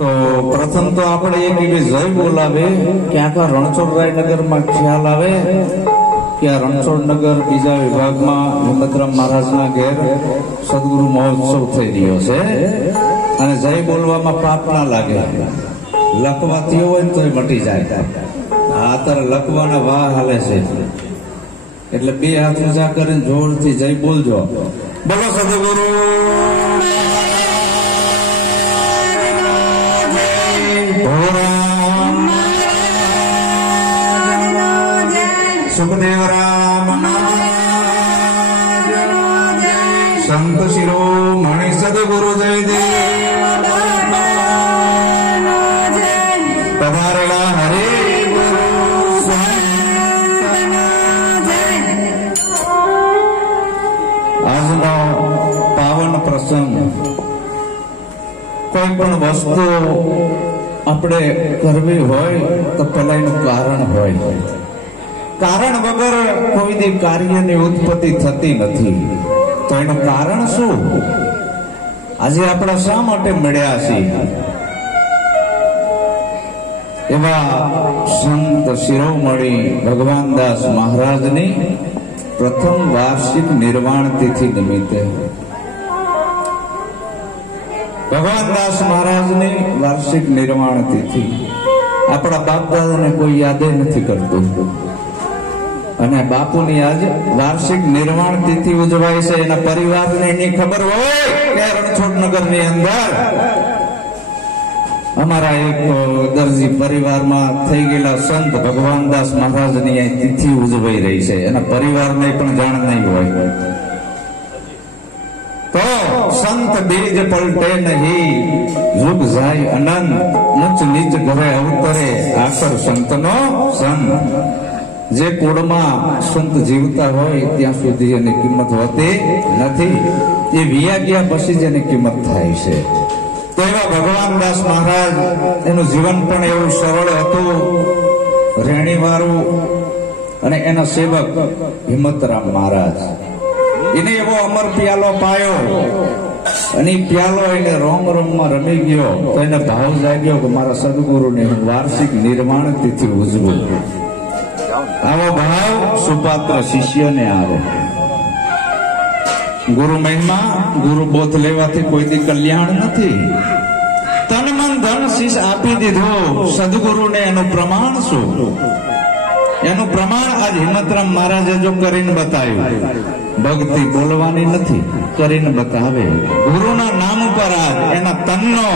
તો પ્રથમ તો આપણે એક જય બોલાવે ક્યાંક રણછોડરાય નગરમાં ખ્યાલ આવે કે આ રણછોડનગર બીજા વિભાગમાં હિંમતરામ મહારાજના ઘેર સદગુરુ મહોત્સવ થઈ રહ્યો છે અને જય બોલવામાં પાપ ના લાગે. લખવા થયો હોય ને તો મટી જાય. આ અત્યારે લખવાના વાહ હાલે છે એટલે બે હાથ ઊંચા કરીને જોરથી જય બોલજો. બોલો સદગુરુ સુખદેવ રામ સંત શિરોમણી સદગુરુ જયદેવ પધારેલા હરે આજનો પાવન પ્રસંગ. કોઈ પણ વસ્તુ આપણે કરવી હોય તો પેલા એનું કારણ હોય. કારણ વગર કોઈ દી કાર્યની ઉત્પત્તિ થતી નથી. તો એનું કારણ શું? આજે આપણે શા માટે મળ્યા છીએ? એવા સંત શિરોમણી ભગવાનદાસ મહારાજની પ્રથમ વાર્ષિક નિર્વાણ તિથિ નિમિત્તે ભગવાનદાસ મહારાજની વાર્ષિક નિર્વાણ તિથિ આપણા બાપ દાદાને કોઈ યાદ નથી કરતું. અને બાપુની આજ વાર્ષિક નિર્વાણ તિથિ ઉજવાય છે. એના પરિવારને એની ખબર હોય કે રણછોડનગરની અંદર અમારા એક દરજી પરિવારમાં થઈ ગયેલા સંત ભગવાનદાસ મહારાજની તિથિ ઉજવાઈ રહી છે. એના પરિવારને પણ જાણ નહીં હોય. તો સંત બીજ પલટે નહીં, યુગ જાય અનંત, ઊંચ નીચ ઘરે અવતરે આખર સંતનો સંત. જે કુળમાં સંત જીવતા હોય ત્યાં સુધી એની કિંમત હોતી નથી. એ વિયા ગયા પછી જ એની કિંમત થાય છે. તો એવા ભગવાનદાસ મહારાજ, એનું જીવન પણ એવું સરળ હતું, રેણીવાળું. અને એના સેવક હિંમતરામ મહારાજ, એને એવો અમર પ્યાલો પાયો અને પ્યાલો એને રોમ રોમમાં રમી ગયો. તો એને ભાવ જાગ્યો કે મારા સદગુરુની વાર્ષિક નિર્વાણ તિથિ ઉજવું. આવો ભાવ સુપાત્ર શિષ્યને આવે. ગુરુ મહિમા, ગુરુ બોધ લેવાથી કોઈ દી કલ્યાણ નથી. તન મન ધન શીશ આપી દીધું સદગુરુને, એનું પ્રમાણ શું? એનું પ્રમાણ આજ હિંમતરામ મહારાજે જો કરીને બતાવ્યું. ભક્તિ બોલવાની નથી, કરીને બતાવે. ગુરુના નામ પર આજ એના તનનો,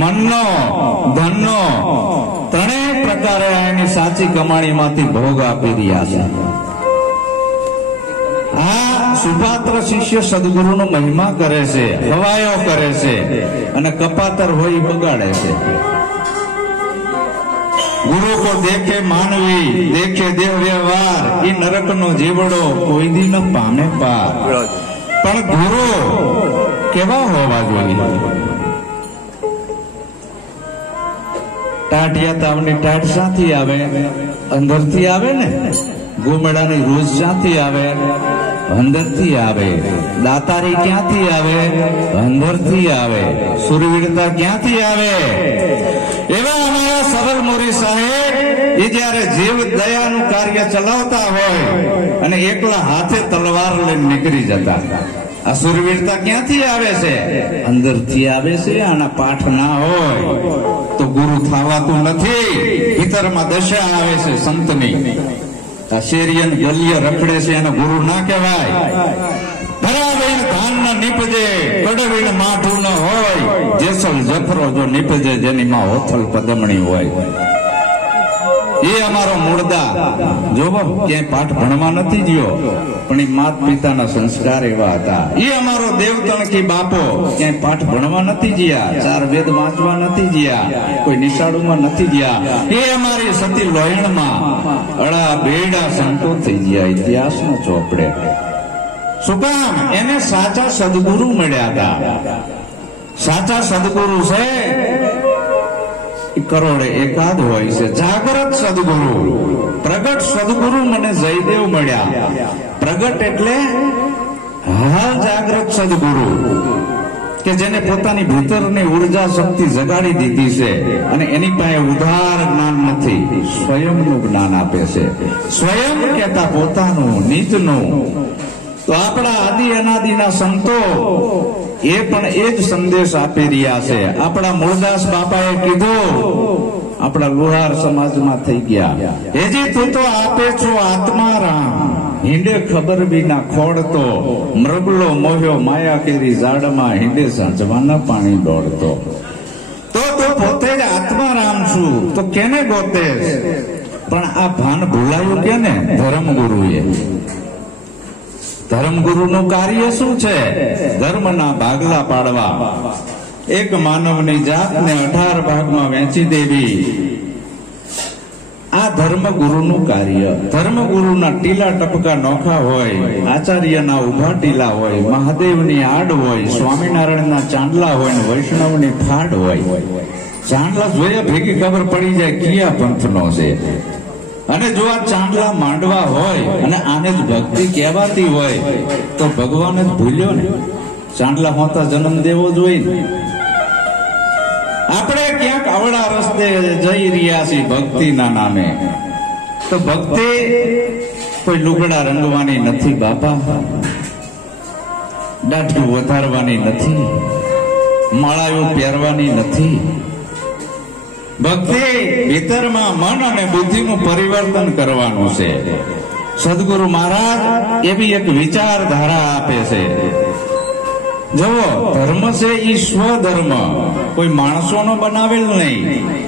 મનનો, ધનનો ત્રણેય પ્રકારે એની સાચી કમાણીમાંથી ભોગ આપી રહ્યા છે. આ સુપાત્ર શિષ્ય સદગુરુનો મહિમા કરે છે, હવાયો કરે છે, અને કપાતર હોય બગાડે છે. ગુરુ કો દેખે માનવી, દેખે દેહ વ્યવહાર, એ નરકનો જીવડો કોઈ દી ન પામે પાર. પણ ગુરુ કેવા હોવા જોઈએ? ટાઢિયા તાવની ટાઢ શાથી આવે? અંદરથી આવે ને. ગોમેડાની રોજ શાથી આવે? અંદરથી આવે. દાતારી ક્યાંથી આવે? અંદરથી આવે. સુરવીરતા ક્યાંથી આવે? એવા અમારા સરળ મોરી સાહેબ, એ જયારે જીવ દયાનું કાર્ય ચલાવતા હોય અને એકલા હાથે તલવાર લઈને નીકળી જતા. આ સુરવીરતા ક્યાંથી આવે છે? અંદરથી આવે છે. આના પાઠ ના હોય તો ગુરુ થવાતું નથી. ભીતરમાં દશા આવે છે સંતની. આ શેરિયન ગલ્ય રખડે છે એનો ગુરુ ના કહેવાય. ભરાવીને ધાન ન નીપજે, કડવીને માઠું ન હોય, જેસલ જફરો જો નીપજે જેની માં હોથલ પદમણી હોય. એ અમારો મૂળદા જોવો ક્યાંય પાઠ ભણવા નથી ગયો, પણ એ માત પિતાના સંસ્કાર એવા હતા. એ અમારો દેવતણકી બાપો ક્યાંય પાઠ ભણવા નથી ગયા, ચાર વેદ વાંચવા નથી ગયા, કોઈ નિશાળુમાં નથી ગયા. એ અમારી સતી લોયણમાં અળા બેડા સંતો થઈ ગયા ઇતિહાસનો ચોપડે. શું કામ? એને સાચા સદગુરુ મળ્યા હતા. સાચા સદગુરુ છે કરોડે એકાદ હોય છે. જાગૃત સદગુરુ, પ્રગટ સદગુરુ મને જયદેવ મળ્યા. પ્રગટ એટલે હાલ જાગૃત સદગુરુ. કે જેને પોતાની ભીતરની ઉર્જા શક્તિ જગાડી દીધી છે અને એની પાસે ઉધાર જ્ઞાન નથી, સ્વયંનું જ્ઞાન આપે છે, સ્વયં કહેતા પોતાનું નિજનું. તો આપણા આદિ અનાદિના સંતો એ પણ એ જ સંદેશ આપી રહ્યા છે. આપણા મૂળદાસ બાપાએ કીધું, આપણા લુહાર સમાજમાં થઈ ગયા, હેજી તું તો આપે છો આત્મારામ, હિંડે ખબર વિના ખોડતો, મૃગલો મોહ્યો માયા કેરી ઝાડમાં, હિંડે સાંજવાના પાણી દોડતો. તો તું પોતે જ આત્મારામ છું, તો કેને ગોતે? પણ આ ભાન ભૂલાયું કેને? ધર્મગુરુએ. ધર્મગુરુનું કાર્ય શું છે? ધર્મના ભાગલા પાડવા, એક માનવની જાતને 18 ભાગમાં વહેંચી દેવી. આ ધર્મગુરુનું કાર્ય. ધર્મગુરુના ટીલા ટપકા નોખા હોય, આચાર્યના ઉભા ટીલા હોય, મહાદેવની આડ હોય, સ્વામિનારાયણના ચાંદલા હોય ને વૈષ્ણવની ફાડ હોય. ચાંદલા જોયા ભેગી ખબર પડી જાય કયા પંથનો છે. અને જો આ ચાંદલા માંડવા હોય અને આને જ ભક્તિ કહેવાતી હોય તો ભગવાન જ ભૂલ્યો ને. ચાંદલા હોતા જન્મ દેવો જોઈએ ને. આપણે ક્યાંક અવળા રસ્તે જઈ રહ્યા છીએ ભક્તિના નામે. તો ભક્તિ કોઈ લુગડા રંગવાની નથી બાપા, દાઢી વધારવાની નથી, માળાઓ પહેરવાની નથી. ભક્તિ ભીતરમાં મન અને બુદ્ધિનું પરિવર્તન કરવાનું છે. સદગુરુ મહારાજ એવી એક વિચારધારા આપે છે. જુઓ, ધર્મ છે એ સ્વધર્મ, કોઈ માણસોનો બનાવેલ નહીં.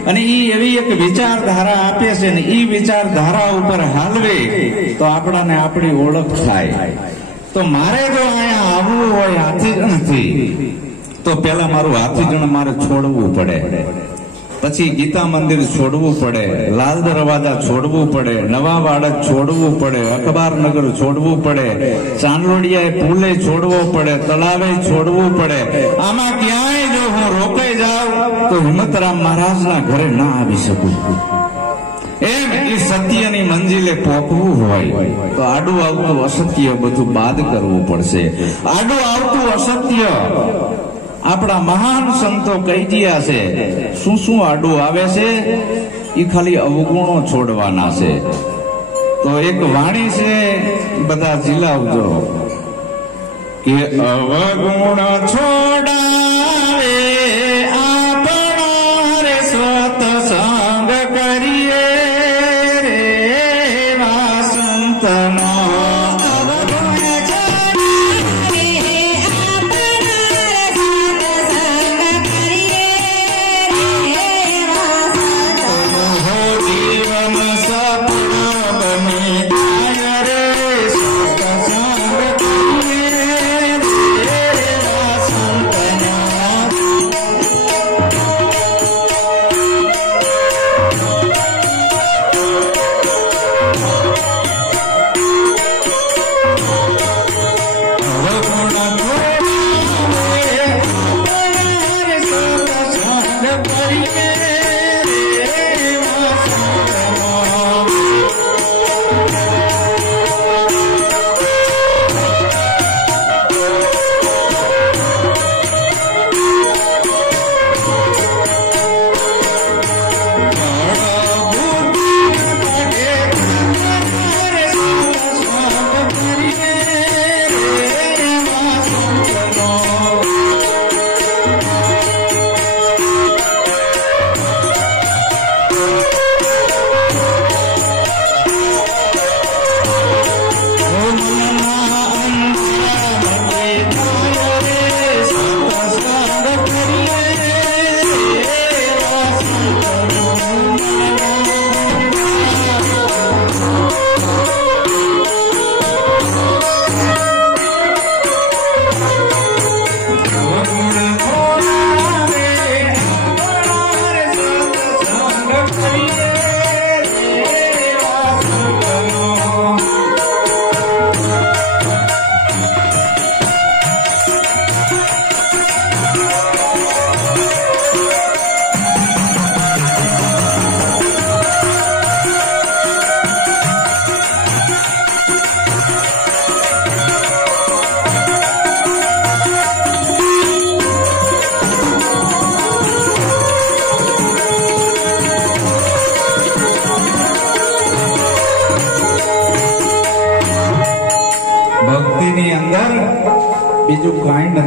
અને એ એવી એક વિચારધારા આપે છે ને એ વિચારધારા ઉપર હાલવે તો આપણાને આપણી ઓળખ થાય. તો મારે જો અહીંયા આવવું હોય હાથીજણથી, તો પેલા મારું હાથીજણ મારે છોડવું પડે, પછી ગીતા મંદિર છોડવું પડે, લાલ દરવાજા છોડવું પડે, નવા વાડજ છોડવું પડે, અખબારનગર છોડવું પડે, ચાંદલોડિયા પુલે છોડવો પડે, તળાવે છોડવું પડે. આમાં ક્યાંય જો હું રોકાઈ જાઉં તો હિંમતરામ મહારાજના ઘરે ના આવી શકું. એમ એ સત્યની મંજિલે પહોંચવું હોય તો આડું આવતું અસત્ય બધું બાદ કરવું પડશે. આડું આવતું અસત્ય આપણા મહાન સંતો કહી ગયા છે. શું શું આડું આવે છે એ ખાલી અવગુણો છોડવાના છે. તો એક વાણી છે, બધા ઝીલાવજો કે અવગુણ છોડાવે આપણા રે સત્સંગ કરીએ રે વાસંતનો.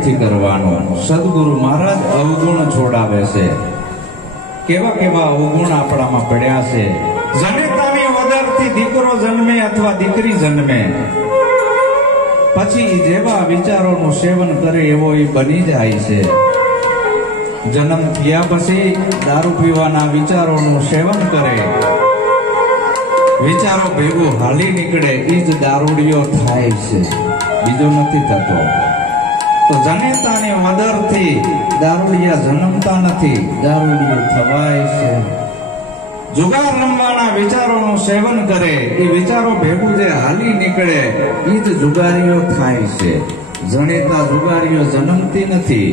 નથી કરવાનું. સદગુરુ મહારાજ અવગુણ છોડાવે છે. કેવા કેવા અવગુણ આપણામાં પડ્યા છે. જનેતાની વદરથી દીકરો જન્મે અથવા દીકરી જન્મે, પછી જેવા વિચારોનું સેવન કરે એવો એ બની જાય છે. જન્મ થયા પછી દારૂ પીવાના વિચારોનું સેવન કરે, વિચારો ભેગું હાલી નીકળે, એ જ દારૂડિયો થાય છે, બીજો નથી થતો. તો જનેતાની મદરથી દારૂડિયા જન્મતા નથી, દારૂડિયો થવાય છે. જુગાર રમવાના વિચારોનું સેવન કરે, એ વિચારો ભેગું જે હાલી નીકળે, એ જ જુગારીઓ થાય છે. જનેતા જુગારીઓ જન્મતી નથી.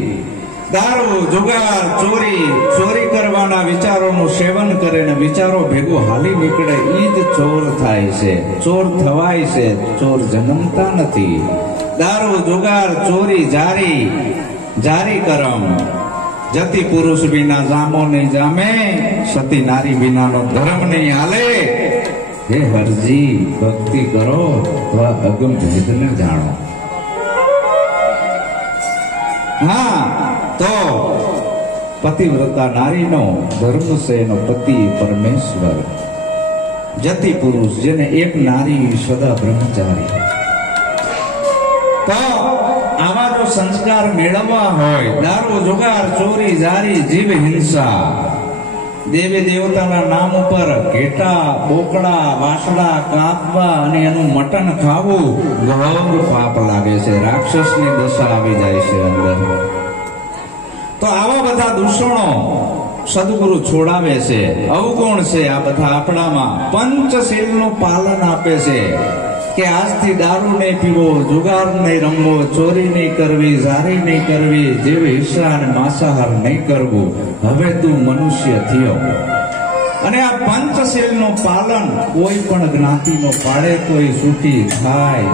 દારૂ, જુગાર, ચોરી કરવાના વિચારોનું સેવન કરે ને વિચારો ભેગું હાલી નીકળે, એ જ ચોર થાય છે. ચોર થવાય છે, ચોર જન્મતા નથી. દારૂ, જુગાર, ચોરી, જારી કરમ. જતી પુરુષ વિના જામો નહીં જામે, સતી નારી વિનાનો ધર્મ નહીં હાલે. હે હરજી, ભક્તિ કરો તો આ અગમ ભેદને જાણો. હા, તો પતિવ્રતા નારીનો ધર્મ છે એનો પતિ પરમેશ્વર. જતી પુરુષ, જેને એક નારી સદા બ્રહ્મચારી. તો આવા જો સંસ્કાર મેળવવા હોય, દારૂ, જુગાર, ચોરી, જારી, જીવ હિંસા, દેવી દેવતાના નામ ઉપર ઘેટા, બોકડા, વાસડા કાપવા અને એનું મટન ખાવું ઘોર પાપ લાગે છે. રાક્ષસની દશા આવી જાય છે અંદર. તો આવા બધા દૂષણો સદગુરુ છોડાવે છે. અવગુણ છે આ બધા આપણામાં. પંચશીલનું પાલન આપે છે કે આજથી દારૂ નહીં પીવો, જુગાર નહીં રમવો, ચોરી નહીં કરવી, જારી નહીં કરવી, જીવ હિંસા અને માંસાહાર નહીં કરવું. હવે તું મનુષ્ય થયો. અને આ પંચશીલનું પાલન કોઈ પણ જ્ઞાતિનો પાડે તો એ સુખી થાય.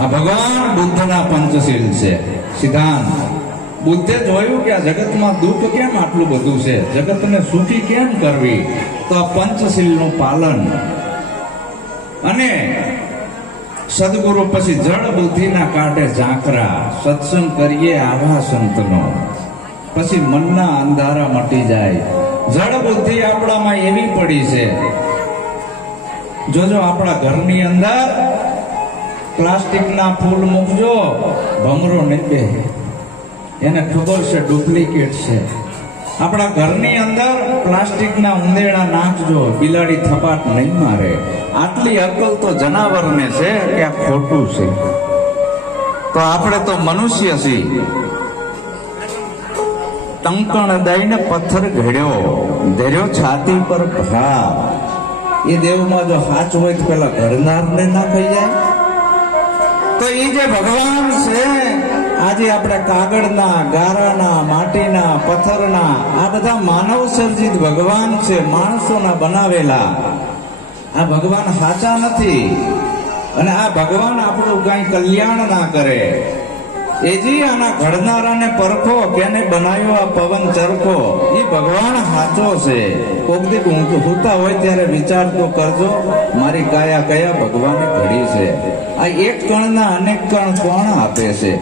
આ ભગવાન બુદ્ધના પંચશીલ છે સિદ્ધાંત. બુદ્ધે જોયું કે આ જગતમાં દુઃખ કેમ આટલું બધું છે, જગતને સુખી કેમ કરવી? તો આ પંચશીલનું પાલન. અને સદગુરુ પછી જળ બુદ્ધિના કાઢે ઝાંખરા. સત્સંગ કરીએ આવા સંતનો, પછી મનના અંધારા મટી જાય. જળ બુદ્ધિ આપણામાં એવી પડી છે. જોજો આપણા ઘરની અંદર પ્લાસ્ટિકના ફૂલ મૂકજો, ભમરો નહીં બેસે. એને ખબર છે ડુપ્લિકેટ છે. આપણા ઘરની અંદર પ્લાસ્ટિકના ઉંદેડા નાખજો, બિલાડી થપાટ નહીં મારે. આટલી અકલ તો જનાવરને છે કે આ ખોટું છે. તો આપણે તો મનુષ્ય છીએ. ટંકણ દઈને પથ્થર ઘડ્યો, ધર્યો છાતી પર ભાર. એ દેવમાં જો હાચ હોય તો પેલા ઘરનારને ના ખાઈ જાય. તો એ જે ભગવાન છે, આજે આપણે કાગળના, ગારાના, માટીના, પથ્થરના, આ બધા માનવ સર્જિત ભગવાન છે, માણસોના બનાવેલા. આ ભગવાન સાચા નથી. અને આ ભગવાન આપણું કઈ કલ્યાણ ના કરે. એજી આના ઘડનારાને પરખો, કેને બનાવ્યો આ પવન ચરખો. એ ભગવાન સાચો છે. કોક દી હોતા હોય ત્યારે વિચાર તો કરજો, મારી કાયા કયા ભગવાને ઘડી છે. આ એક કણના અનેક કણ કોણ આપે છે?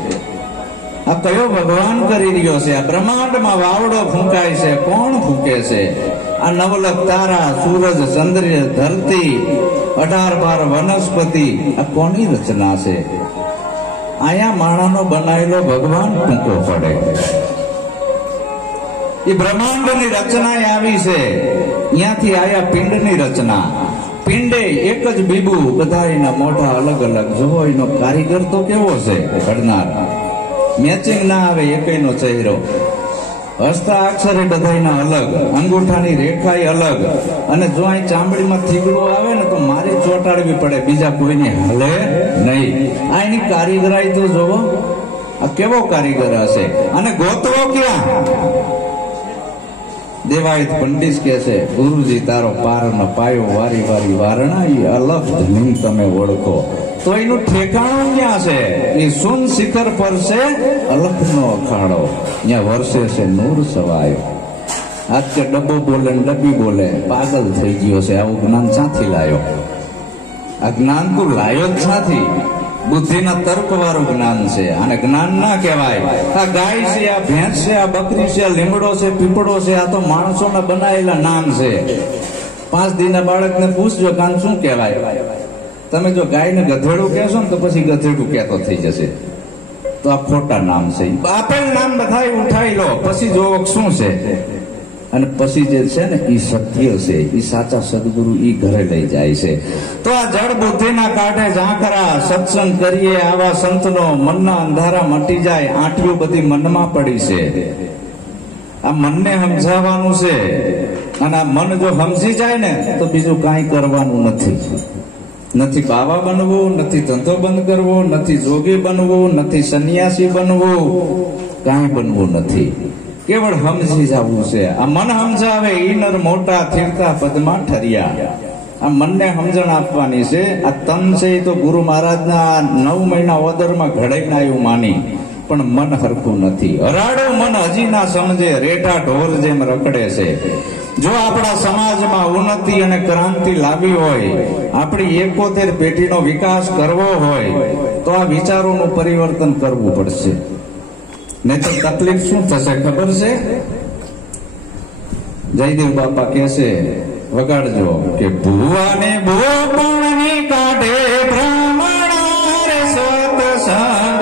આ કયો ભગવાન કરી રહ્યો છે? આ બ્રહ્માંડમાં વાવડો ફૂંકાય છે, કોણ ફૂંકે છે? આ નવલખ તારા, સૂરજ, ચંદ્ર, ધરતી, 18-12 વનસ્પતિ, આ કોની રચના છે? આયા માણાનો બનાવેલો ભગવાન ટૂંકો પડે. એ બ્રહ્માંડની રચના આવી છે. ત્યાંથી આયા પિંડની રચના. પિંડે એક જ બીબુ, બધા એના મોઢા અલગ અલગ. જોવો એનો કારીગર તો કેવો છે ઘડનાર. મેચિંગ ના આવે એકનો ચહેરો. હસ્તાક્ષરે બધાના અલગ, અંગૂઠાની રેખાઈ અલગ. અને જો અહીં ચામડીમાં થીગડું આવે ને તો મારી ચોંટાડવી પડે, બીજા કોઈને હાલે નહીં. આ એની કારીગરાઈ તો જોવો, આ કેવો કારીગર હશે. અને ગોતવો ક્યાં? દેવાયત પંડિત કે છે, ગુરુજી તારો પારનો પાયો વારી વારી વારણા, એ અલગ ધની તમે ઓળખો. તો એનું ઠેકાણું ક્યાં છે? એ સુન શિખર પર છે અલખનો અખાડો. ત્યાં વર્ષે છે નૂર સવાયો. આજ કે ડબ્બો બોલે ને ડબ્બી બોલે, પાગલ થઈ ગયો છે. આવું જ્ઞાન ક્યાંથી લાયો? આ જ્ઞાન તું લાયો જ ક્યાંથી? બુદ્ધિના તર્ક વાળું જ્ઞાન છે, આને જ્ઞાન ના કહેવાય. આ ગાય છે, આ ભેંસ છે, આ બકરી છે, આ લીમડો છે, પીપળો છે, આ તો માણસોના બનાવેલા નામ છે. 5 દિનના બાળકને પૂછજો કાન શું કહેવાય. તમે જો ગાયને ગધેડું કહેશો ને તો પછી ગધેડું કહેતો થઈ જશે. તો આ ખોટા નામ છે. આપેલ નામ બધા ઉઠાઈ લો, પછી જોવો શું છે. અને પછી જે છે ને એ સત્ય છે, એ સાચા સદગુરુ એ ઘરે લઈ જાય છે. તો આ જળ બુદ્ધિના કાંઠે ઝાંખરા સત્સંગ કરીએ આવા સંતનો, મનના અંધારા મટી જાય. આંટીઓ બધી મનમાં પડી છે. આ મનને સમજાવવાનું છે. અને આ મન જો સમજી જાય ને તો બીજું કાંઈ કરવાનું નથી બાવા બનવું, નથી ધંધો બંધ કરવો, નથી જોગી બનવું, નથી સંન્યાસી બનવું, કાંઈ બનવું નથી. કેવળ સમજી જવું છે. આ મન સમજાવે ઈનર મોટા થીરતા પદમાં ઠર્યા. આ મનને સમજણ આપવાની છે. આ તન છે એ તો ગુરુ મહારાજના 9 મહિના ઓદરમાં ઘડાઈને આવ્યું માની, પણ મન હરખું નથી. હરાડું મન હજી ના સમજે, રેટા ઢોર જેમ રખડે છે. જો આપણા સમાજમાં ઉન્નતિ અને ક્રાંતિ લાવી હોય, આપણી 71 પેઢીનો વિકાસ કરવો હોય, તો આ વિચારોનું પરિવર્તન કરવું પડશે. નહીં તો તકલીફ શું થશે ખબર છે? જયદેવ બાપા કહેશે, વગાડજો કે ભુવાને ભોપણની કાઢે બ્રાહ્મણ રે સત્સંગ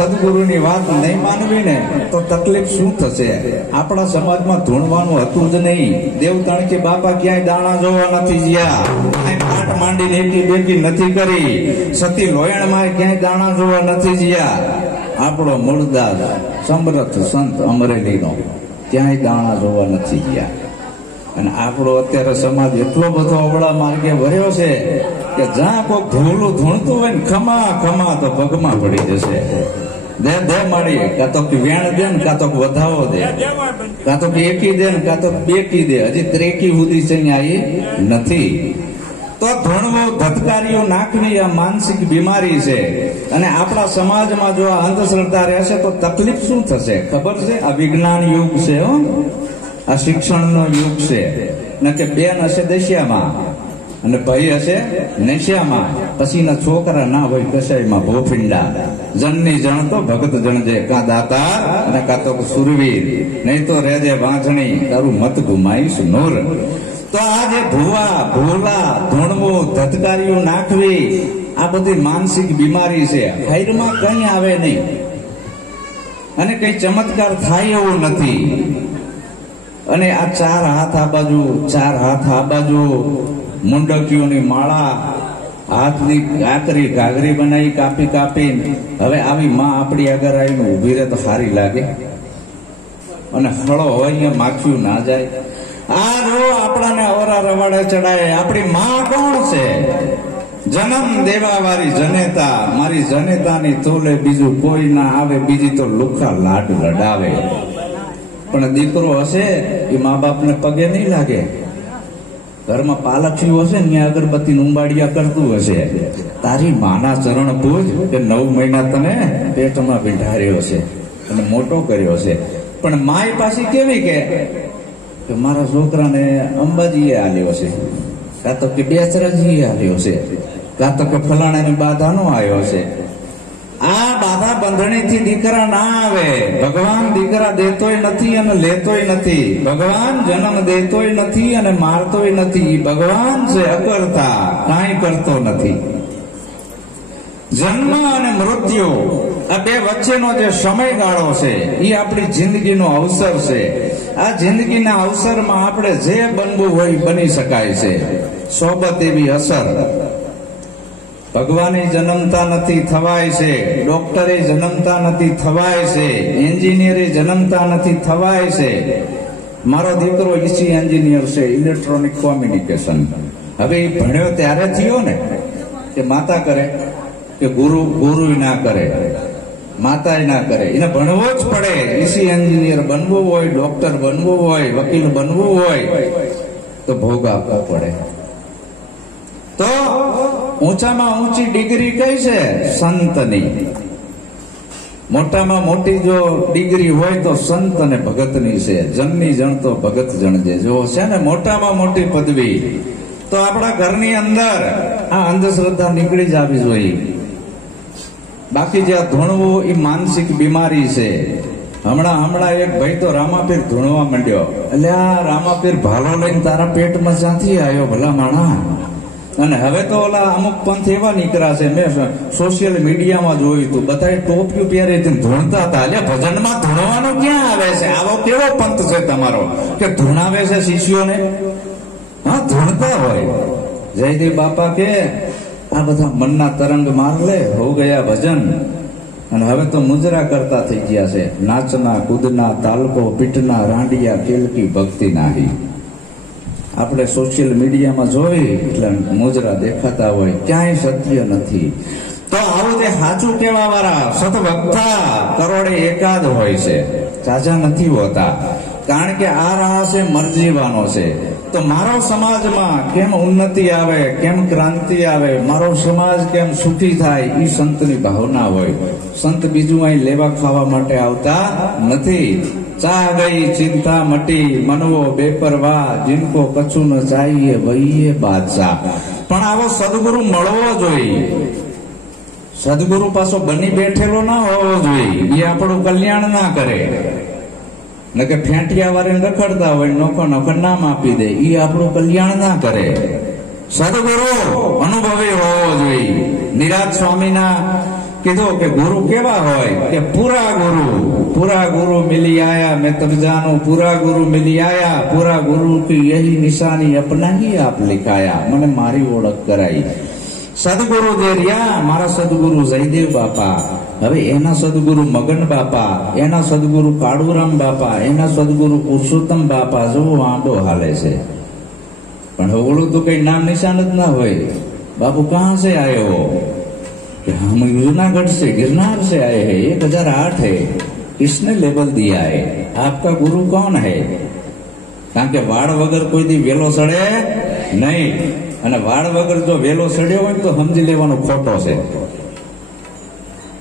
સદગુરુની વાત નહીં માનવી ને તો તકલીફ શું થશે? આપણા સમાજમાં ધૂણવાનું હતું જ નહીં. દેવતાણકી બાપા ક્યાંય દાણા જોવા નથી ગયા, પાટ માંડીને એકી બેકી નથી કરી, સતી લોયણમાં ક્યાંય દાણા જોવા નથી ગયા. આપણો મૂળદાસ સમરથ સંત અમરેલીનો ક્યાંય દાણા જોવા નથી ગયા. અને આપણો અત્યારે સમાજ એટલો બધો અવળા માર્ગે વર્યો છે કે જ્યાં કોઈ ભૂલું ધૂણતું હોય ને ખમા ખમા તો પગમાં પડી જશે. દે માડી, કાં તો વેણ દે ને કાં તો વધાવો દે, કાં તો એકી દે ને કાં તો બેકી દે. હજી 3 સુધી છે આવી નથી. તો ધૂણવું ધતકારીઓ નાખવી આ માનસિક બીમારી છે. અને આપણા સમાજમાં જો આ અંધશ્રદ્ધા રહેશે તો તકલીફ શું થશે ખબર છે? આ વિજ્ઞાન યુગ છે, આ શિક્ષણનો યુગ છે. ને કે બેન હશે દશિયામાં અને ભાઈ હશે નશિયામાં, પછીના છોકરા ના હોય કસાઈમાં ભોફિંડા. જનની જણ તો ભગત જણજે, કાં દાતાર અને કાં તો સુરવીર, નહીં તો રહેજે વાંચણી, તારું મત ગુમાઈશ નૂર. તો આ જે ભૂલા ધૂણવું ધતકારીઓ નાખવી આ બધી માનસિક બીમારી છે. ખૈરમાં કઈ આવે નહીં અને કઈ ચમત્કાર થાય એવું નથી. અને આ 4 હાથ આ બાજુ, 4 હાથ આ બાજુ, મુંડકીઓની માળા, હાથની કાકરી ઘાઘરી બનાવી કાપી. હવે આવી માં આપણી આગળ આવીને ઉભી રહે તો સારી લાગે? અને હળો હોય અહીંયા માખ્યું ના જાય. આ જો આપણાને અવરા રવાડે ચડાય. આપણી માં કોણ છે? જન્મ દેવા વાળી જનેતા. મારી જનેતાની તોલે બીજું કોઈ ના આવે, બીજી તો લુખા લાડ લડાવે. પણ દીકરો હશે એ મા બાપને પગે નહીં લાગે. ઘરમાં પાલખ્યું હશે ને ત્યાં અગરબત્તી ઉંબાડિયા કરતું હશે. તારી માના ચરણ પૂજ કે 9 મહિના તને પેટમાં બિંધાર્યો છે અને મોટો કર્યો છે. પણ માય પાછી કેવી કે મારા છોકરાને અંબાજીએ આલ્યો છે, કાં તો કે બેચરાજીએ આલ્યો છે, કાં તો કે ફલાણાની બાધાનો આવ્યો છે. આ બાધા બંધણીથી દીકરા ના આવે. ભગવાન દીકરા દેતોય નથી અને લેતોય નથી. ભગવાન જન્મ દેતોય નથી અને મારતોય નથી. ભગવાન છે અકર્તા, કાંઈ કરતો નથી. જન્મ અને મૃત્યુ આ બે વચ્ચેનો જે સમયગાળો છે એ આપણી જિંદગીનો અવસર છે. આ જિંદગીના અવસરમાં આપણે જે બનવું હોય બની શકાય છે. સોબત એવી અસર. ભગવાને જન્મતા નથી, થવાય છે. ડોક્ટરે જન્મતા નથી, થવાય છે. એન્જિનિયરે જન્મતા નથી, થવાય છે. મારો દીકરો ઈસી એન્જિનિયર છે, ઇલેક્ટ્રોનિક કોમ્યુનિકેશન. હવે એ ભણ્યો ત્યારે થયો ને કે માતા કરે કે ગુરુ ના કરે, માતા ના કરે, એને ભણવો જ પડે. ઈસી એન્જિનિયર બનવું હોય, ડોક્ટર બનવું હોય, વકીલ બનવું હોય તો ભોગ આપવો પડે. તો ઊંચામાં ઊંચી ડિગ્રી કઈ છે? સંતની. મોટામાં મોટી જો ડિગ્રી હોય તો સંત અને ભગતની છે. જનની જણ તો ભગત જણજે. જો છે ને મોટામાં મોટી પદવી, તો આપણા ઘરની અંદર આ અંધશ્રદ્ધા નીકળી જ આવી જોઈએ. બાકી જે ધૂણવું એ માનસિક બીમારી છે. હમણાં એક ભાઈ તો રામાપીર ધૂણવા માંડ્યો. એટલે આ રામાપીર ભાલો લઈને તારા પેટમાં ક્યાંથી આવ્યો ભલા માણા? અને હવે તો ઓલા અમુક પંથ એવા નીકળ્યા છે, મેં સોશિયલ મીડિયામાં જોયું હતું, બધા ટોપિયું પહેરી ધૂણતા હતા. એટલે ભજનમાં ધૂણવાનું ક્યાં આવે છે? આવો કેવો પંથ છે તમારો કે ધૂણાવે છે શિષ્યોને? હા, ધૂણતા હોય. જયદેવ બાપા કે આ બધા મનના તરંગ માર લે, હો ગયા ભજન. અને હવે તો મુજરા કરતા થઈ ગયા છે. નાચના કૂદના તાલકો પીઠના રાંડિયા કેલકી ભક્તિ નાહી. આપણે સોશિયલ મીડિયામાં જોઈ એટલે મુજરા દેખાતા હોય, ક્યાંય સત્ય નથી. તો આવું જે સાચું કહેવા વાળા સતવક્તા કરોડે એકાદ હોય છે, સાચા નથી હોતા. કારણ કે આ રાહ છે મરજીવાનો છે. તો મારો સમાજમાં કેમ ઉન્નતિ આવે, કેમ ક્રાંતિ આવે, મારો સમાજ કેમ સુખી થાય, એ સંતની ભાવના હોય. સંત બીજું અહીં લેવા ખાવા માટે આવતા નથી. ચાહ ગઈ ચિંતા મટી, મનવો બેપરવા, જીનકો કછું ન ચાહીએ વહીએ બાદશાહ. પણ આવો સદગુરુ મળવો જોઈએ. સદગુરુ પાછો બની બેઠેલો ના હોવો જોઈએ. એ આપણું કલ્યાણ ના કરે. ને કે ફેંટિયા વાળીને રખડતા હોય, નોખો નોખો નામ આપી દે, એ આપણું કલ્યાણ ના કરે. સદગુરુ અનુભવી હોવો જોઈએ. નિરાજ સ્વામીના કીધું કે ગુરુ કેવા હોય કે પૂરા ગુરુ મિલી આયા, મેં તબ જાનું પૂરા ગુરુ મિલી આયા, પૂરા ગુરુ કી યહી નિશાની અપના હી આપ લિખાયા. મને મારી ઓળખ કરાઈ. સદગુરુ જે રહ્યા, મારા સદગુરુ જયદેવ બાપા, હવે એના સદગુરુ મગન બાપા, એના સદગુરુ કાળુરામ બાપા, એના સદગુરુ પુરુષોત્તમ બાપા, જો આંડો હાલે છે. પણ ઓળું તો કઈ નામ નિશાન જ ના હોય. बापू कहाँ से आए हो? कि हम जूनागढ़ से, गिरनार से आए हैं, 1008 है। किसने लेबल दिया है? आपका गुरु कौन है? કારણ કે વાળ વગર કોઈ દી વેલો સડે નહીં, અને વાળ વગર જો વેલો સડ્યો હોય તો સમજી લેવાનો ખોટો છે.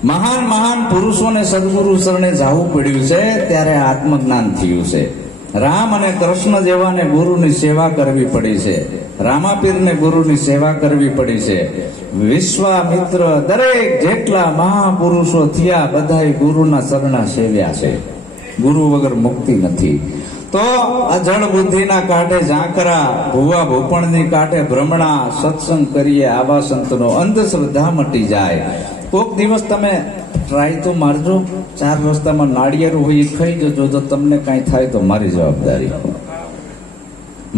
મહાન મહાન પુરુષોને સદગુરુ શરણે જવું પડ્યું છે ત્યારે આત્મજ્ઞાન થયું છે. રામ અને કૃષ્ણ જેવાને ગુરુની સેવા કરવી પડી છે. રામાપીરને ગુરુની સેવા કરવી પડી છે. વિશ્વામિત્ર દરેક જેટલા મહાપુરુષો થયા બધાય ગુરુના શરણા સેવ્યા છે. ગુરુ વગર મુક્તિ નથી. તો આ જળ બુદ્ધિના કાંઠે ઝાંકરા, ભુવા ભૂપણની કાંઠે ભ્રમણા, સત્સંગ કરીએ આવા સંતનો, અંધશ્રદ્ધા મટી જાય. કોક દિવસ તમે ટ્રાય તો મારજો. 4 રસ્તામાં નાળિયેર હોય એ ખાઈ જજો. જો તમને કાંઈ થાય તો મારી જવાબદારી.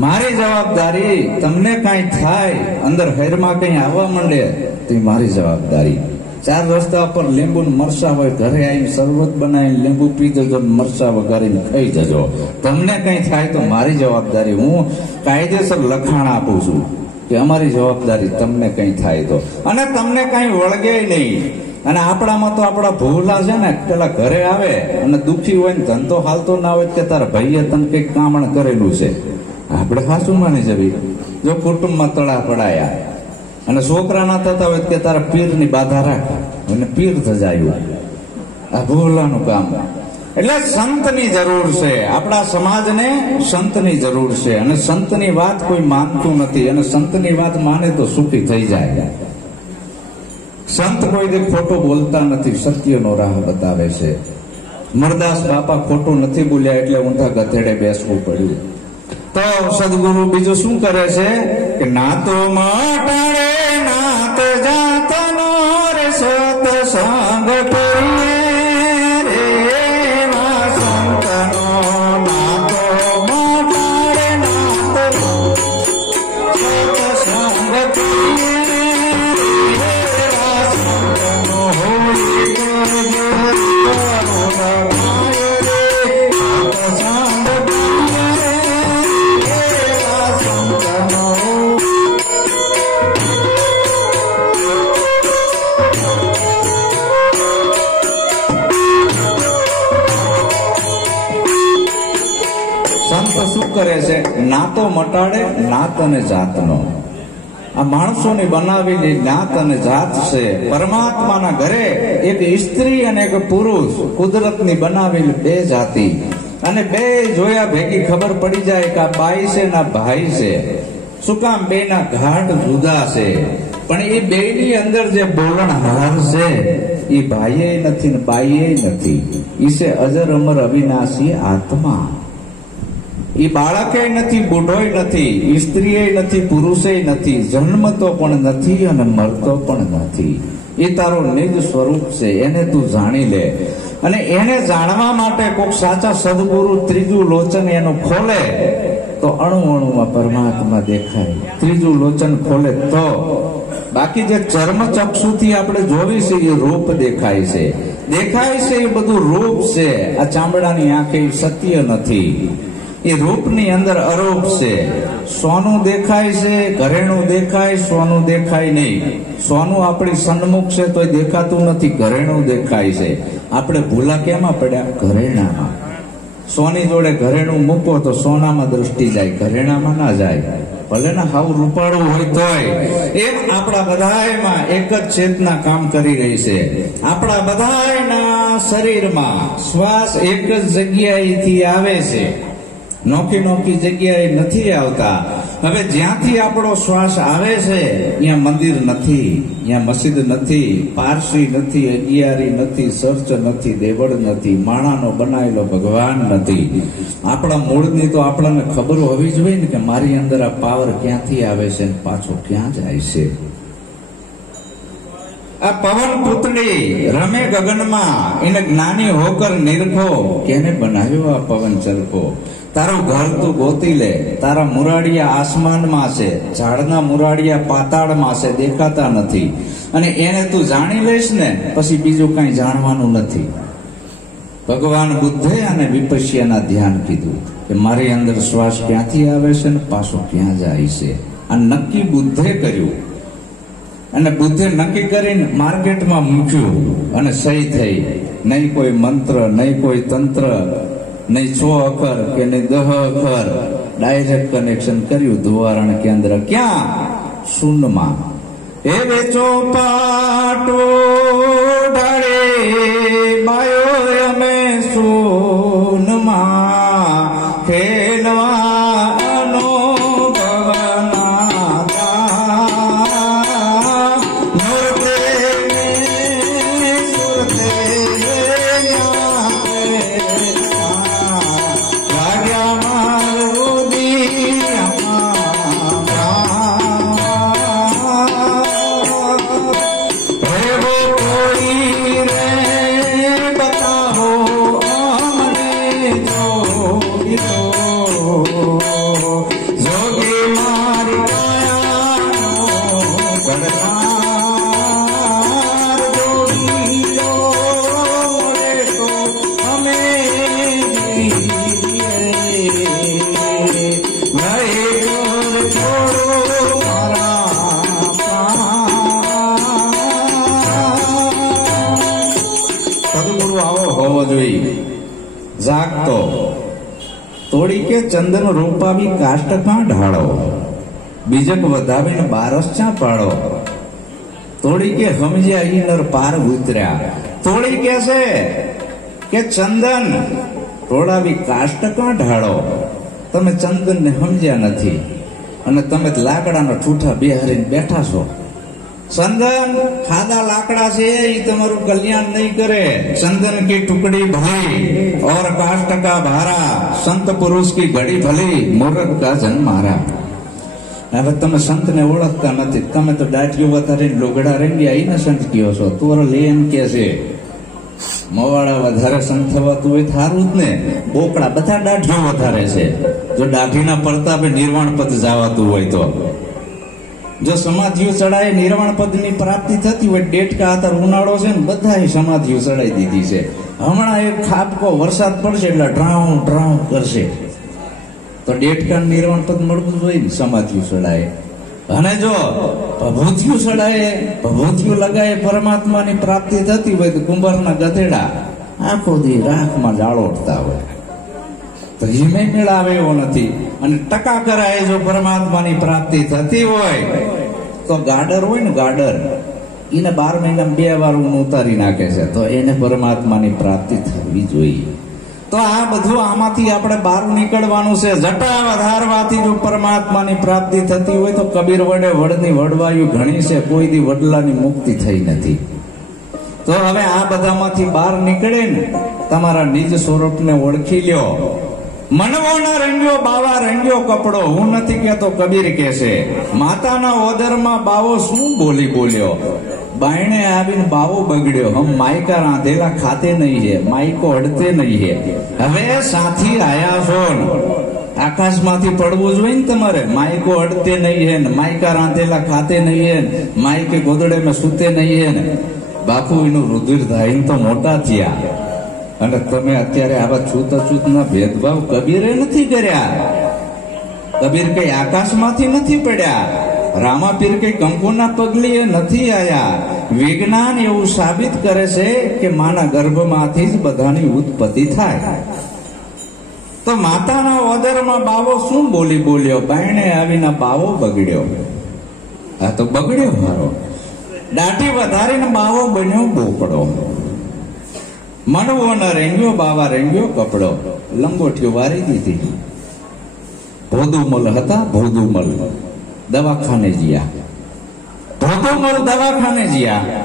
મારી જવાબદારી. તમને કાંઈ થાય, અંદર હેરમાં કંઈ આવવા માંડે તો મારી જવાબદારી. 4 રસ્તા પર લીંબુ મરચા હોય, ઘરે આવીને શરબત બનાવીને લીંબુ પી જજો, મરચા વગાડીને ખાઈ જજો. તમને કંઈ થાય તો મારી જવાબદારી. હું કાયદેસર લખાણ આપું છું કે અમારી જવાબદારી તમને કંઈ થાય તો. અને તમને કંઈ વળગે નહીં. અને આપણામાં તો આપણા ભૂલા છે ને, પેલા ઘરે આવે અને દુઃખી હોય ને ધંધો હાલતો ના હોય કે તારા ભાઈએ તને કંઈક કામણ કરેલું છે, આપણે સાચું માની જવી. જો કુટુંબમાં તળા પડાયા અને છોકરા ના થતા હોય કે તારા પીરની બાધા રાખ અને પીર થજાયું. આ ભૂલાનું કામ. એટલે સંતની જરૂર છે. આપણા સમાજને સંતની જરૂર છે. અને સંતની વાત કોઈ માનતું નથી, અને સંતની વાત માને તો સુખી થઈ જાય. સંત કોઈ દી ખોટું બોલતા નથી, સત્યનો રાહ બતાવે છે. મરદાસ બાપા ખોટું નથી બોલ્યા એટલે ઊંધા ગધેડે બેસવું પડ્યું. તો સદગુરુ બીજું શું કરે છે કે નાતો મટાડે નાત જાતનો રે સત્સંગ કરીએ રે વા સંતનો. નાતો મટાડે નાત સત્સંગ કરીએ રે વા સંતનો. હોળી કરજો સત્સંગ કરીએ કરે છે? નાતો મટાડે નાત અને જાતનો. આ માણસોની બનાવેલી નાત અને જાત છે. પરમાત્માના ઘરે એક સ્ત્રી અને એક પુરુષ, કુદરતની બનાવેલી બે જાતિ, અને બે જોયા ભેગી ખબર પડી જાય કે આ બાઈ છે ને આ ભાઈ છે. શું કામ? બે ના ઘાટ જુદા છે, પણ એ બે ની અંદર જે બોલણહાર છે એ ભાઈએ નથી ને બાઈએ નથી. ઈ છે અજર અમર અવિનાશી આત્મા. એ બાળકે નથી, બુઢોય નથી, સ્ત્રીએ નથી, પુરુષે નથી, જન્મતો પણ નથી અને મરતો પણ નથી. એ તારો નિજ સ્વરૂપ છે, એને તું જાણી લે. અને એને જાણવા માટે કોઈક સાચા સદગુરુ ત્રીજું લોચન એનું ખોલે તો અણુ અણુમાં પરમાત્મા દેખાય. ત્રીજું લોચન ખોલે તો. બાકી જે ચર્મ ચક્ષુથી આપણે જોવી છે એ રૂપ દેખાય છે. દેખાય છે એ બધું રૂપ છે. આ ચામડાની આંખે સત્ય નથી. એ રૂપની અંદર અરૂપ છે. સોનું દેખાય છે, ઘરેણું દેખાય, સોનું દેખાય નહીં. સોનું આપણી સન્મુખ છે તો દેખાતું નથી, ઘરેણું દેખાય છે. આપણે ભૂલા કેમાં પડ્યા? ઘરેણામાં. સોની જોડે ઘરેણું મૂકો તો સોનામાં દ્રષ્ટિ જાય, ઘરેણામાં ના જાય. ભલે ને હાવ રૂપાળું હોય તોય. એમ આપણા બધાયમાં એક જ ચેતના કામ કરી રહી છે. આપણા બધાયના શરીરમાં શ્વાસ એક જ જગ્યાએથી આવે છે, નોખી નોખી જગ્યાએ નથી આવતા. હવે જ્યાંથી આપણો શ્વાસ આવે છે ત્યાં મંદિર નથી, ત્યાં મસ્જિદ નથી, પારસી નથી, અગિયારી નથી, ચર્ચ નથી, દેવળ નથી, માણાનો બનાવેલો ભગવાન નથી. આપણા મૂળની તો આપણને ખબર હોવી જોઈએ ને કે મારી અંદર આ પાવર ક્યાંથી આવે છે ને પાછો ક્યાં જાય છે. આ પવન પુતળી રમે ગગનમાં, એને જ્ઞાની હોકર નિરખો, કેને બનાવ્યો આ પવન ચરખો. તારું ઘર તું ગોતી લે. તારા મુરાડિયા આસમાનમાં છે, ઝાડના મુરાડિયા પાતાળમાં છે, દેખાતા નથી. અને એને તું જાણી લઈશ ને પછી બીજું કઈ જાણવાનું નથી. ભગવાન બુદ્ધે અને વિપશ્યના ધ્યાન કીધું કે મારી અંદર શ્વાસ ક્યાંથી આવે છે ને પાછો ક્યાં જાય છે. આ નક્કી બુદ્ધે કર્યું. અને બુદ્ધે નક્કી કરીને માર્કેટમાં મૂક્યું અને સહી થઈ. નહીં કોઈ મંત્ર, નહીં કોઈ તંત્ર, નહીં 6 અખર કે નહીં 10 અખર. ડાયરેક્ટ કનેક્શન કર્યું ધુવારણ કેન્દ્ર. ક્યાં? શૂન્યમાં. એ વેચો પાટો ઢાળે બાયો અમે શૂન્યમાં ખેલવાનો જાગતો તોડી કે ચંદન રોપાવી કાષ્ટ કાં ઢાળો, બીજક વધાવીને બારસ ચા પાડો. તોડી કે સમજ્યા ઈ નર પાર ઉતર્યા. તોડી કે છે કે ચંદન તોડાવી કાષ્ટ કાં ઢાળો. તમે ચંદન ને સમજ્યા નથી અને તમે લાકડાના ઠૂઠા બેહારીને બેઠા છો. चंदन खादा लाकड़ा से तुम्हारू कल्याण नहीं करे. चंदन की टुकड़ी भाई और काष्ट का भारा, संत पुरुष की घड़ी भली मूर्ख का जन्म मारा. હવે તમે સંત ને ઓળખતા નથી. તમે તો દાઢીઓ વધારીને લોગડા રંગી આવીને સંત કયો છો. તું લે એમ કે છે મોવાડા વધારે સંત થવાતું હોય સારું જ ને. બોકડા બધા દાઢીઓ વધારે છે. જો દાઢીના પ્રતાપે નિર્વાણ પદ જવાતું હોય તો, જો સમાધિઓ ચડાય નિર્વાણ પદ ની પ્રાપ્તિ થતી હોય. ડેટકા અત્યારે ઉનાળો છે ને બધા સમાધિઓ ચડાઈ દીધી છે. હમણાં એક ખાપકો વરસાદ પડશે એટલે ડ્રાઉ ડ્રાઉ કરશે તો ડેટકા નિર્વાણ પદ મળવું જોઈએ ને. સમાધિઓ ચડાય અને જો ભભૂતિઓ ચડાય, ભભૂતિઓ લગાય, પરમાત્માની પ્રાપ્તિ થતી હોય તો કુંભારના ગધેડા આખો દી રાખમાં જાળોટતા હોય. તો હિમે મેળાવે એવો નથી. અને ટકા કરાય જો પરમાત્માની પ્રાપ્તિ થતી હોય તો ગાડર હોય ને ગાડર, એને 12 મહિનામાં 2 વાર ઊન ઉતારી નાખે છે, તો એને પરમાત્માની પ્રાપ્તિ થવી જોઈએ. તો આ બધું આમાંથી આપણે બહાર નીકળવાનું છે. જટા વધારવાથી જો પરમાત્માની પ્રાપ્તિ થતી હોય તો કબીર વડે વડની વડવાયું ઘણી છે, કોઈ દી વડલાની મુક્તિ થઈ નથી. તો હવે આ બધામાંથી બહાર નીકળે ને તમારા નિજ સ્વરૂપને ઓળખી લ્યો. મનવો ના રંગ્યો બાવા રંગ્યો કપડો, હું નથી કહેતો, કબીર કહે છે. માતાના ઓદરમાં બાવો શું બોલી બોલ્યો, બાયણે આવીને બાવો બગડ્યો. હમ માયકા રાંધેલા ખાતે નહીં હે, માયકો અડતે નહીં હે. હવે સાથી આયા છો, આકાશમાંથી પડવું જોઈએ ને તમારે. માયકો અડતે નહીં હે ને, માયકા રાંધેલા ખાતે નહીં હે ને, માયકે ગોદડે માં સૂતે નહીં હે ને. બાપુ એનું રુધિર ધાઈને તો મોટા થયા, અને તમે અત્યારે આવા છૂતઅછૂતના ભેદભાવ કબીરે નથી કર્યા. કબીર કઈ આકાશમાંથી નથી પડ્યા, રામાપીર કઈ કંકુના પગલીએ નથી આયા. વિજ્ઞાન એવું સાબિત કરે છે કે માના ગર્ભમાંથી જ બધાની ઉત્પત્તિ થાય. તો માતાના ઓદરમાં બાવો શું બોલી બોલ્યો, બાયણે આવીને બાવો બગડ્યો. આ તો બગડ્યો મારો. દાઢી વધારીને બાવો બન્યો બોકડો. મનવો ન રેંગ્યો બાવા રેંગ્યો કપડો, લંગોટીઓ વારી દીધી. ભોદુમલ હતા, ભોદુમલ દવાખાને જ્યા. ભોદુમલ દવાખાને જ્યા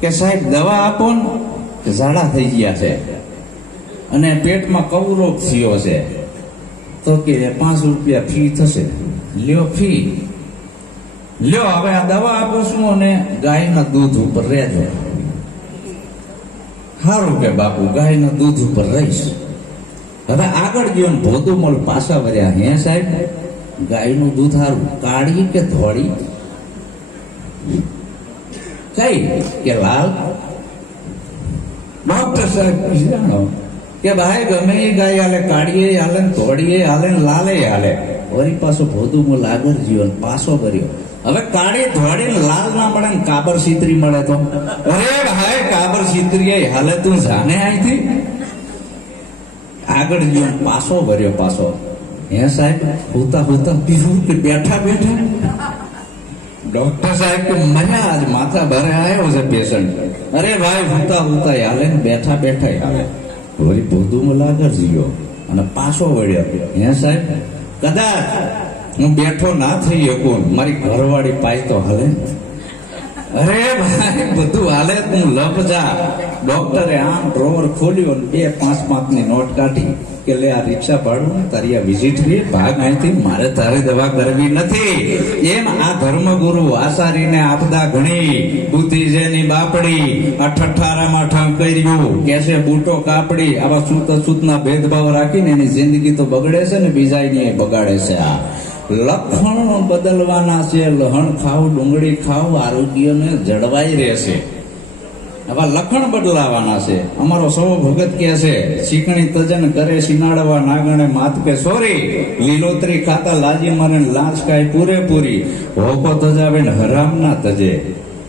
કે સાહેબ દવા આપો ને, કે ઝાડા થઈ ગયા છે અને પેટમાં કવરોગ થયો છે. તો કે 5 રૂપિયા ફી થશે, લ્યો ફી લ્યો. હવે આ દવા આપું છું અને ગાયના દૂધ ઉપર રહેજો. સારું કે બાપુ, ગાયના દૂધ ઉપર રહીશ. હવે આગળ ગયો ને ભોદુમલ પાછા વર્યા. હે સાહેબ, ગાયનું દૂધ સારું, કાળી કે ધોળી? કઈ કે લાલ? ડોક્ટર સાહેબ જાણો કે ભાઈ ગમે એ ગાય હાલે, કાળીએ હાલે, ધોળીએ હાલે, લાલે હાલે. વળી પાછો ભોદુમલ આગળ ગયો ને પાછો કર્યો. હવે કાળી ધોળી લાલ ના મળે ને કાબર સિત્રી મળે તો? અરે ભાઈ, કાબર સિત્રી હાલે, તું જાને અહીંથી. આગળ ગયો પાછો ભર્યો પાછો. હે સાહેબ, હોતા હોતા પીવું કે બેઠા બેઠા? ડોક્ટર સાહેબ કે મજા આજ માથા ભરે આવ્યો છે પેશન્ટ. અરે ભાઈ, હોતા હોતા હાલે ને બેઠા બેઠા હાલે. વળી ભોદુમલ આગળ ગયો અને પાછો વળ્યો. હે સાહેબ, કદાચ હું બેઠો ના થઈ શકું, મારી ઘરવાળી પાય તો હાલે? અરે ભાઈ, બધું હાલે, તું લપ જા. ડોક્ટરે આમ ડ્રોવર ખોલ્યો અને 2 5-5ની નોટ કાઢી કે લે આ રિક્ષા ભાડું, તારી આ વિઝિટ રે, ભાગ અહીંથી, મારે તારે દવા કરવી નથી. એમ આ ધર્મગુરુ આસારીને આપદા ઘણી, બુદ્ધિ જેની બાપડી, આ ઠઠારામાં ઠં કર્યું, કેસે બૂટો કાપડી. આવા છૂતઅછૂતના ભેદભાવ રાખીને એની જિંદગી તો બગડે છે ને બીજાની બગાડે છે. આ લખણ બદલવાના છે. લહણ ખાવ, ડુંગળી ખાવ, આરોગ્યને જળવાઈ રહેશે. આવા લખણ બદલાવાના છે. અમારો સૌ ભગત કે છે, શીખણી તજન કરે શિનાળવા નાગણે માત કે સોરી, લીલોતરી ખાતા લાજી મારે લાંચ કાય પૂરેપૂરી, હોકો તજાવે ને હરામ ના તજે.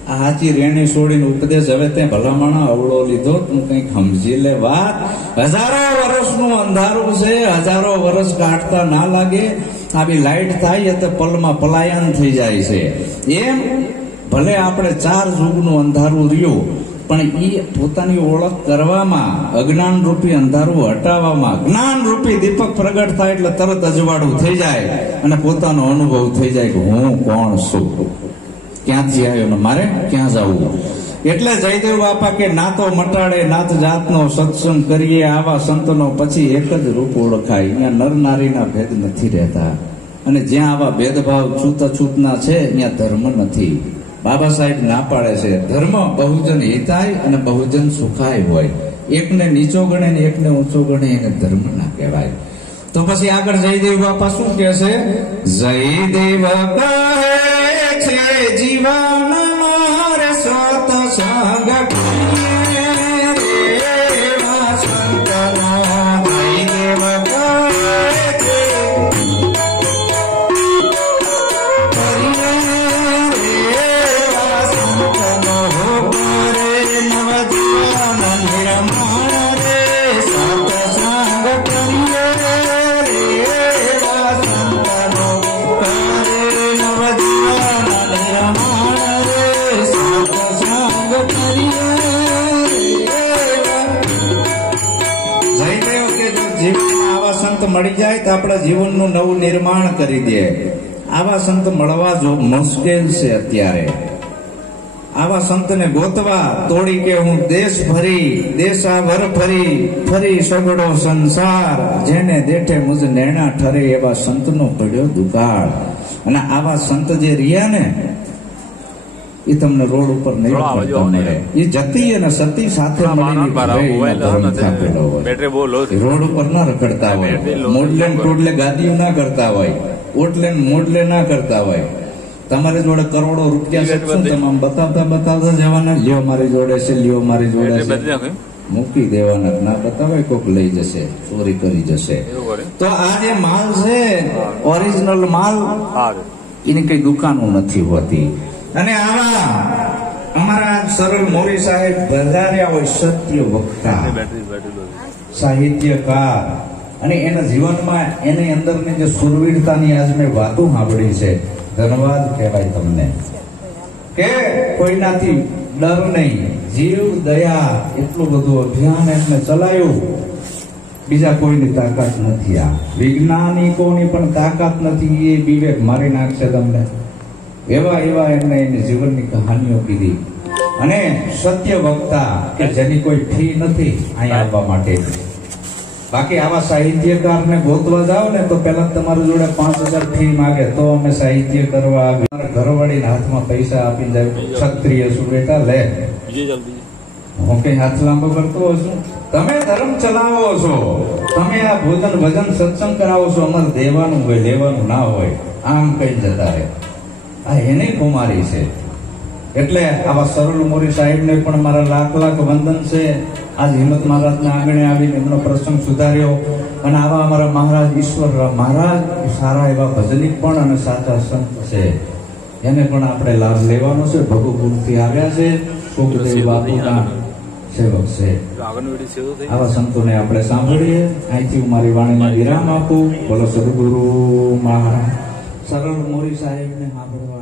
આ હાચી રેણી છોડીને ઉપદેશ હવે તે ભલામણા અવળો લીધો, તું કઈક સમજી લે વાત. હજારો વર્ષનું અંધારું છે, હજારો વર્ષ કાઢતા ના લાગે. આવી લાઈટ થાય તો પલમાં પલાયન થઈ જાય છે. એમ ભલે આપણે 4 યુગનું અંધારું રહ્યું, પણ એ પોતાની ઓળખ કરવામાં, અજ્ઞાન રૂપી અંધારું હટાવવામાં, જ્ઞાન રૂપી દીપક પ્રગટ થાય એટલે તરત અજવાળું થઈ જાય અને પોતાનો અનુભવ થઈ જાય કે હું કોણ છું, ક્યાંથી આવ્યો ને મારે ક્યાં જવું. એટલે જયદેવ બાપા કે ના તો મટાડે નાત જાતનો સત્સંગ કરીએ, આવા સંતનો પછી એક જ રૂપ ઓળખાય. અહીંયા નર નારીના ભેદ નથી રહેતા, અને જ્યાં આવા ભેદભાવ છૂતઅછૂતના છે ત્યાં ધર્મ નથી. બાબા સાહેબ ના પાડે છે, ધર્મ બહુજન હિતાય અને બહુજન સુખાય હોય. એકને નીચો ગણે ને એકને ઊંચો ગણે એને ધર્મ ના કહેવાય. તો પછી આગળ જયદેવ બાપા શું કહે છે? જયદેવ કહે છે જીવન મારે સત્સંગ સંત મળી જાય તો આપણા જીવનનું નવું નિર્માણ કરી દે. આવા સંત મળવા જો મુશ્કેલ છે અત્યારે. આવા સંતને ગોતવા તોડી કે હું દેશ ફરી દેશાવર ફરી સગડો સંસાર, જેને દેઠે મુજ નેણા ઠરે, એવા સંતનો પડ્યો દુકાળ. અને આવા સંત જે રહ્યા ને એ તમને રોડ ઉપર નહીં મળે. એ જતી અને સતી સાથે રોડ ઉપર ના રખડતા હોય, મોડલે ટોડલે ગાદીઓ ના કરતા હોય, ઓટલે મોડલે ના કરતા હોય. તમારી જોડે કરોડો રૂપિયા શું તમે બતાવતા જવાના, લ્યો મારી જોડે છે, લ્યો મારી જોડે છે, મૂકી દેવાના. ના બતાવે કોક લઈ જશે, ચોરી કરી જશે. તો આ જે માલ છે ઓરિજિનલ માલ, એની કઈ દુકાનો નથી હોતી. અને આવા અમારા સરળ મોરી સાહેબ વધાર્યા હોય સત્ય વક્તા, સાહિત્યકાર, અને એના જીવનમાં એની અંદરની જે સુરવીરતાની આજ મેં વાતો સાંભળી છે. ધન્યવાદ કહેવાય તમને કે કોઈનાથી ડર નહીં, જીવ દયા, એટલું બધું અભિયાન એમને ચલાવ્યું. બીજા કોઈની તાકાત નથી. આ વૈજ્ઞાનિકોની પણ તાકાત નથી. એ વિવેક મારી નાખશે તમને. એવા એમને એની જીવનની કહાનીઓ કીધી. અને સત્ય વક્તા કે જેની કોઈ ફી નથી અહીંયા આવવા માટે. બાકી આવા સાહિત્યકારને ગોતવા જાવ ને તો પેલા તમારી જોડે 5,000 ફી માગે તો અમે સાહિત્ય કરવા આવે. ઘરવાળીને હાથમાં પૈસા આપીને જાય, ક્ષત્રિય શું બેટા લે, હું કઈ હાથ લાંબો કરતો છું? તમે ધર્મ ચલાવો છો, તમે આ ભોજન ભજન સત્સંગ કરાવો છો, અમારે દેવાનું હોય લેવાનું ના હોય, આમ કઈ જતા રહે. આ એને કુમારી છે. એટલે આવા સરળ મોરી સાહેબને પણ મારા લાખ વંદન છે. આજ હિંમત મહારાજના આંગણે આવીને એમનો પ્રસંગ સુધાર્યો. અને આવા અમારા મહારાજ ઈશ્વર મહારાજ સારા એવા ભજનિક પણ અને સાચા સંત છે, એને પણ આપણે લાભ લેવાનો છે. ભગુપુરથી આવ્યા છે, સુખદેવ બાપુના સેવક છે. આવા સંતોને આપણે સાંભળીએ. અહીંથી હું મારી વાણીને વિરામ આપું. બોલો સદગુરુ મહારાજ. સરળ મોરી સાહેબને સાંભળવા